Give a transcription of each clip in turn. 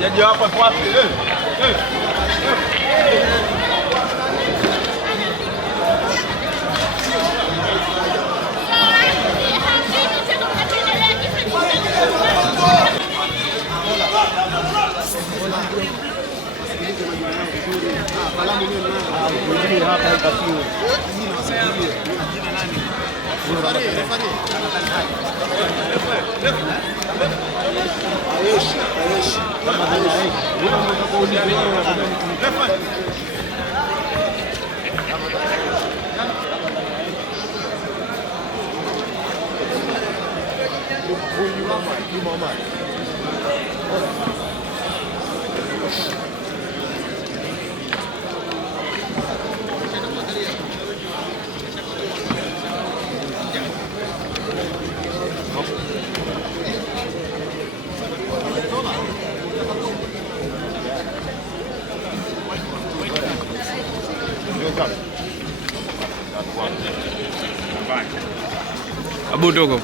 Jaji hapa wapi? Abu dogo.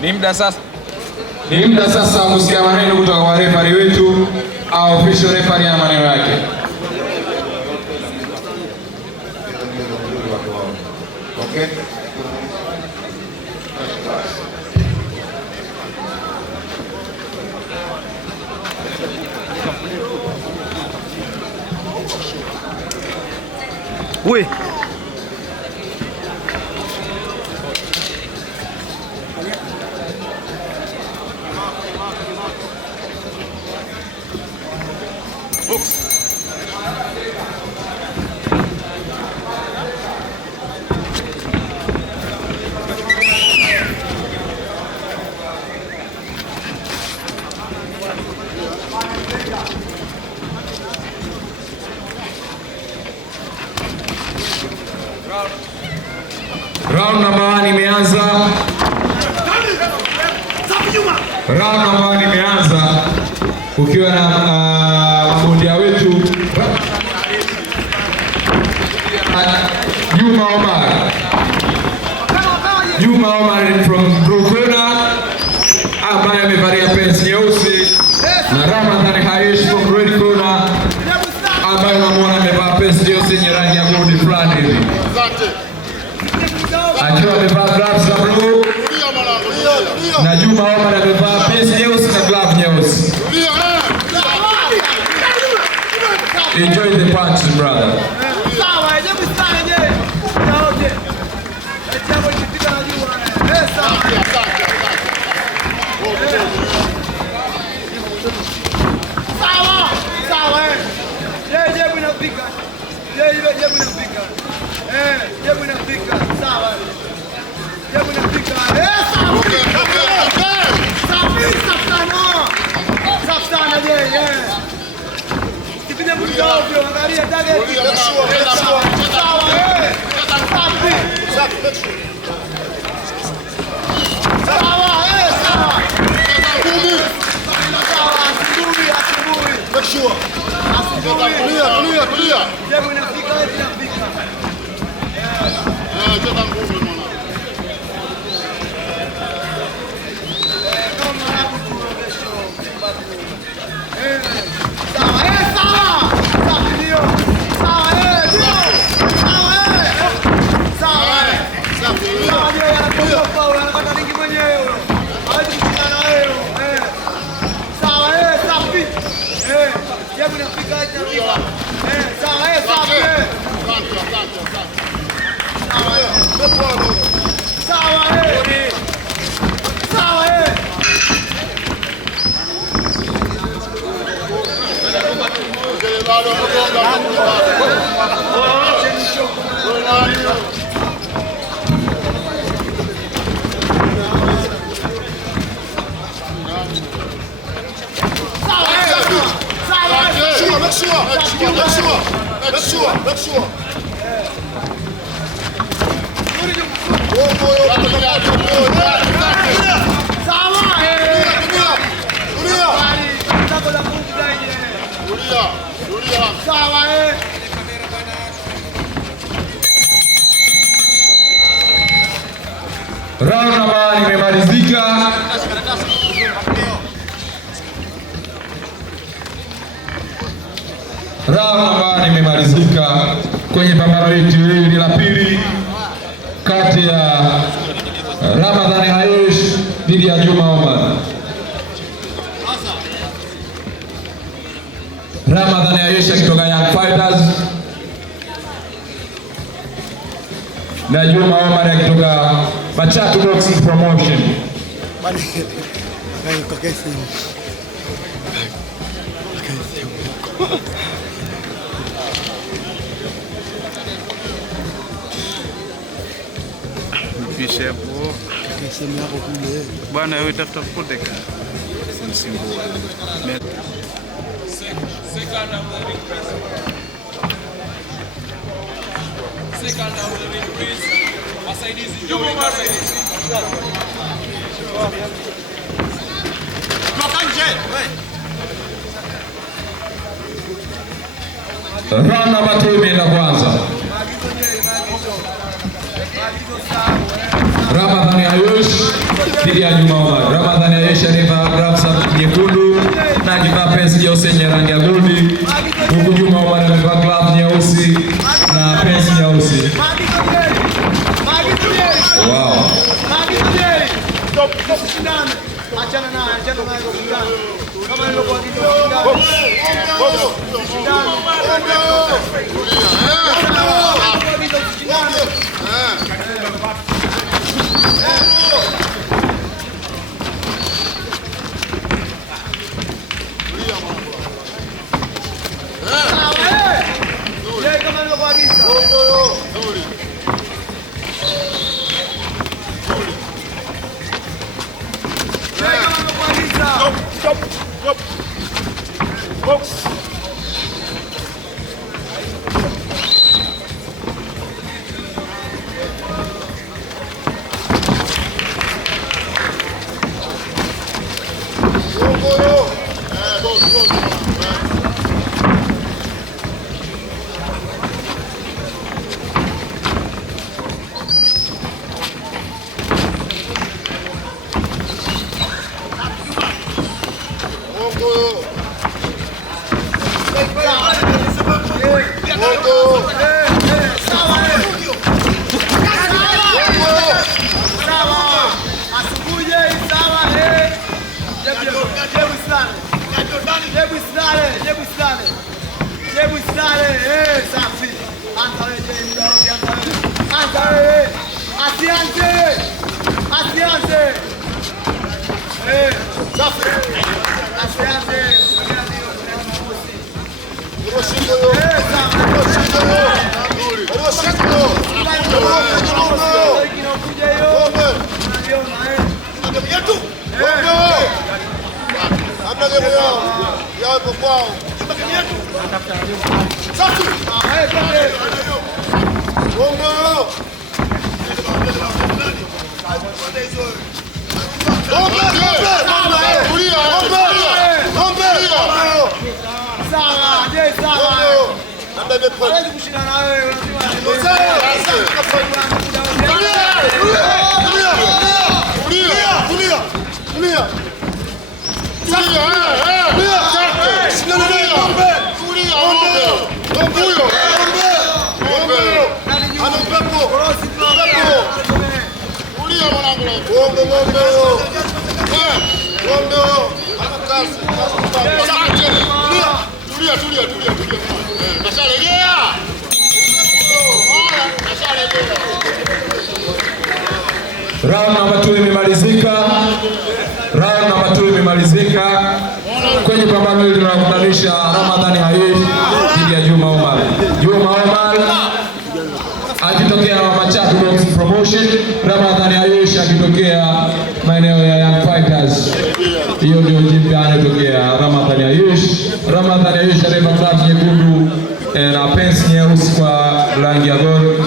Ni muda sasa kusikia maneno kutoka kwa referee wetu au official referee na maneno yake. Okay. We Round number 1 imeanza. Round number 1 imeanza ukiwa na bondia wetu Juma Omar from Blue Corner ambaye amevalia pants nyeusi, na Ramadhan Haish from Red Corner ambaye unamwona amevaa pants nyeusi yenye rangi ya gold fulani hivi. Akiwa amevaa gloves za blue na Juma Omar amevaa pants nyeusi na glove nyeusi. Enjoy the punches, brother. Make sure. Oh, Round namba imemalizika. Round namba imemalizika kwenye pambano hili la pili kati ya Ramadhani Hayesh dhidi ya Juma Omar. Ramadhani Hayesh kutoka Young Fighters na Juma Omar kutoka Machatu Boxing Promotion. Mpishe hapo. Sehemu yako kule. Bwana wewe tafuta pote ka. Simsimbua. Second of the request. Wasaidizi Juma wasaidizi. Round number 2 imeenda kwanza. Ramadhani Hayesh dhidi ya Juma Omar. Ramadhani Hayesh alivaa gloves nyekundu na akivaa pesi nyeusi yenye rangi ya gold, huku Juma Omar alivaa gloves nyeusi na pesi nyeusi. Wow. Achana nayo. Kama ndio kwa Round number 2 imemalizika. Round number 2 imemalizika kwenye pambano hili linalokutanisha Ramadhani Hayesh dhidi ya Juma Omar. Juma Omar akitokea Machatu Boxing Promotion, Ramadhani Hayesh akitokea maeneo ya Young Fighters. Hiyo ndio jibu anatokea Ramadhani Hayesh. Ramadhani Hayesh alivaa gloves nyekundu na pants nyeusi kwa rangi ya gold.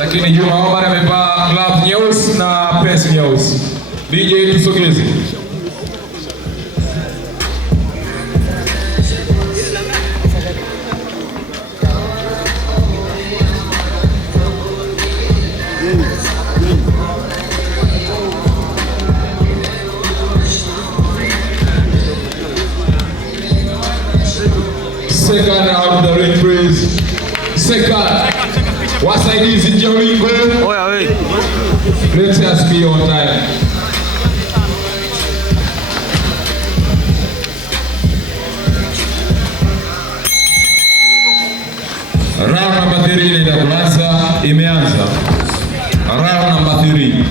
Lakini Juma Omar amevaa gloves nyeusi na pants nyeusi. DJ tusogeze. wasaidizi nje ulingo. Oya we. Let us be on time. Round number 3 ndio kuanza, imeanza. Round number 3.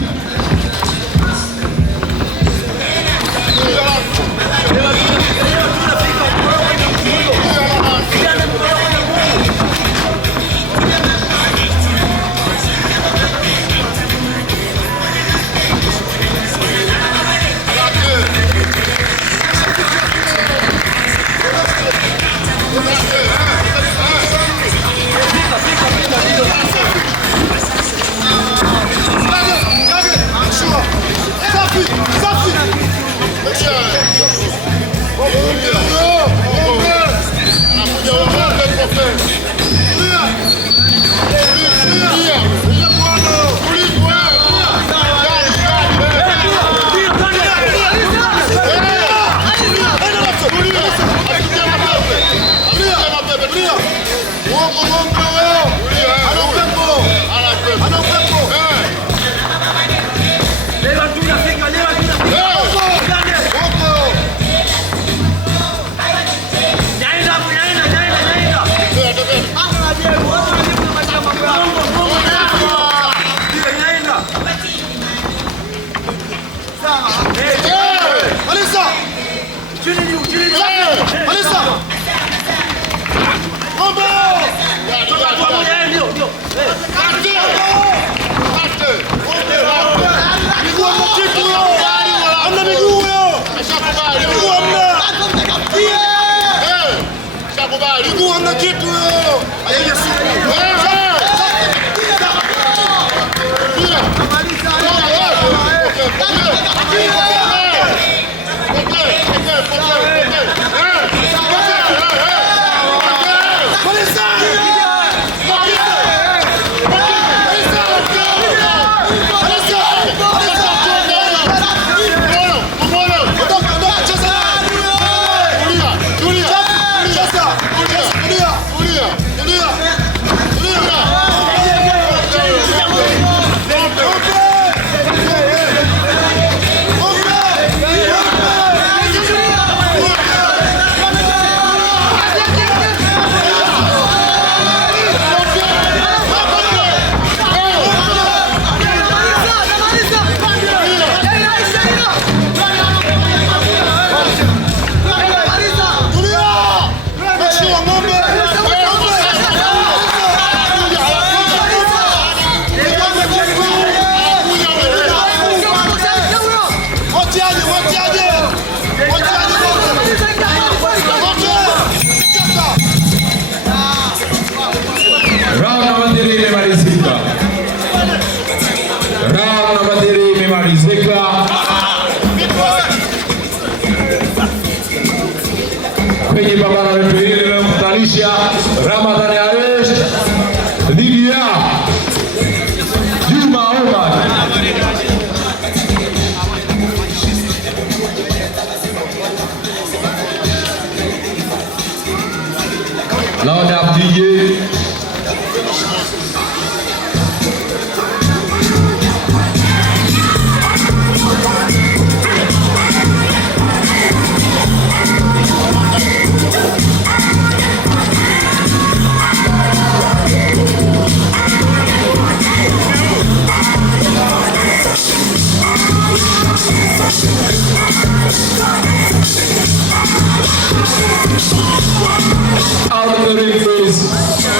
Kwenye pambano letu hili linalomkutanisha Ramadhani Haresh dhidi ya Juma Omar. Loud up DJ. Out of the ring, please.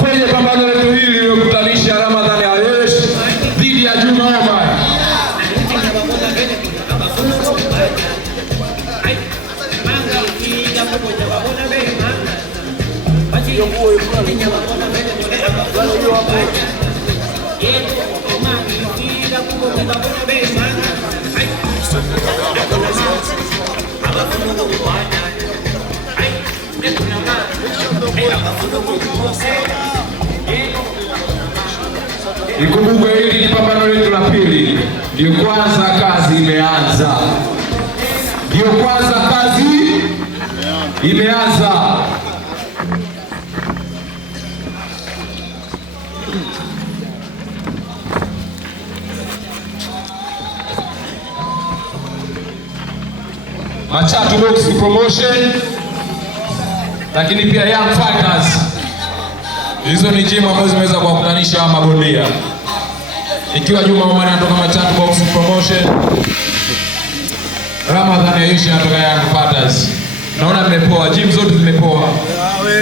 Kwenye pambano letu hili lililokutanisha Ramadhani Ayesh dhidi ya Juma Omar. Ikumbuke hili ni pambano letu la pili. Ndio kwanza kazi imeanza. Ndio kwanza kazi imeanza. Machatu Boxing Promotion, lakini pia Young Fighters. Hizo ni timu ambazo zimeweza kuwakutanisha mabondia. Ikiwa Juma Omar anatoka Machatu Boxing Promotion, Ramadhani Ayesh anatoka Young Fighters. Naona mmepoa, gym zote zimepoa.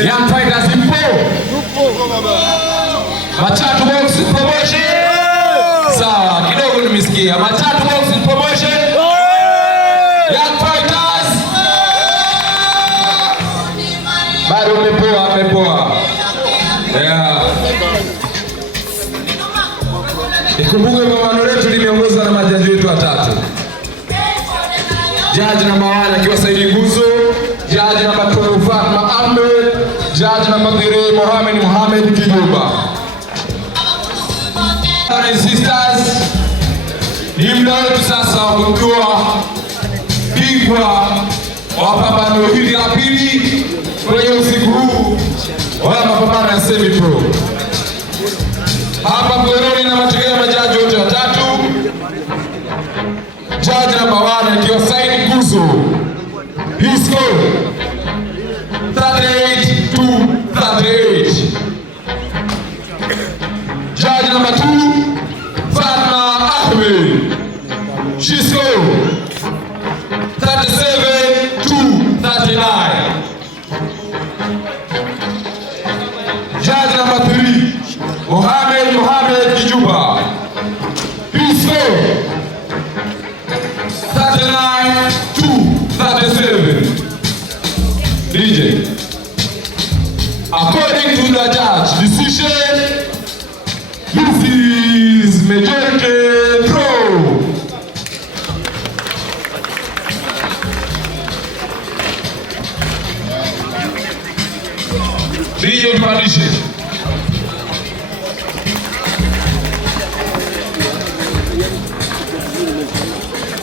Young Fighters mpo? Machatu Boxing Promotion. Sawa, kidogo nimesikia. Machatu Boxing Promotion. Young Fighters. Bado mmepoa. Yeah. Ikumbuke pambano letu limeongozwa na majaji wetu watatu. Jaji namba 1 akiwa Saidi Nguzo, jaji namba 2 Fatma Ahmed, jaji namba 3 Mohamed Kijuba. Sisters, ni muda wetu sasa wa kujua bingwa wa pambano hili la pili kwenye usiku huu wa mapambano ya semi pro. Hapa mgoroni na matokeo ya majaji wote watatu. Jaji namba 1 akiwa Said Nguzo, he scored 38-38. Jaji namba 2 Fatma Ahmed, she scored 37-39. Judge number 3, Mohamed Kijuba, he scored 39-37. DJ, according to the judge decision, this is majority throw. DJ Tradition.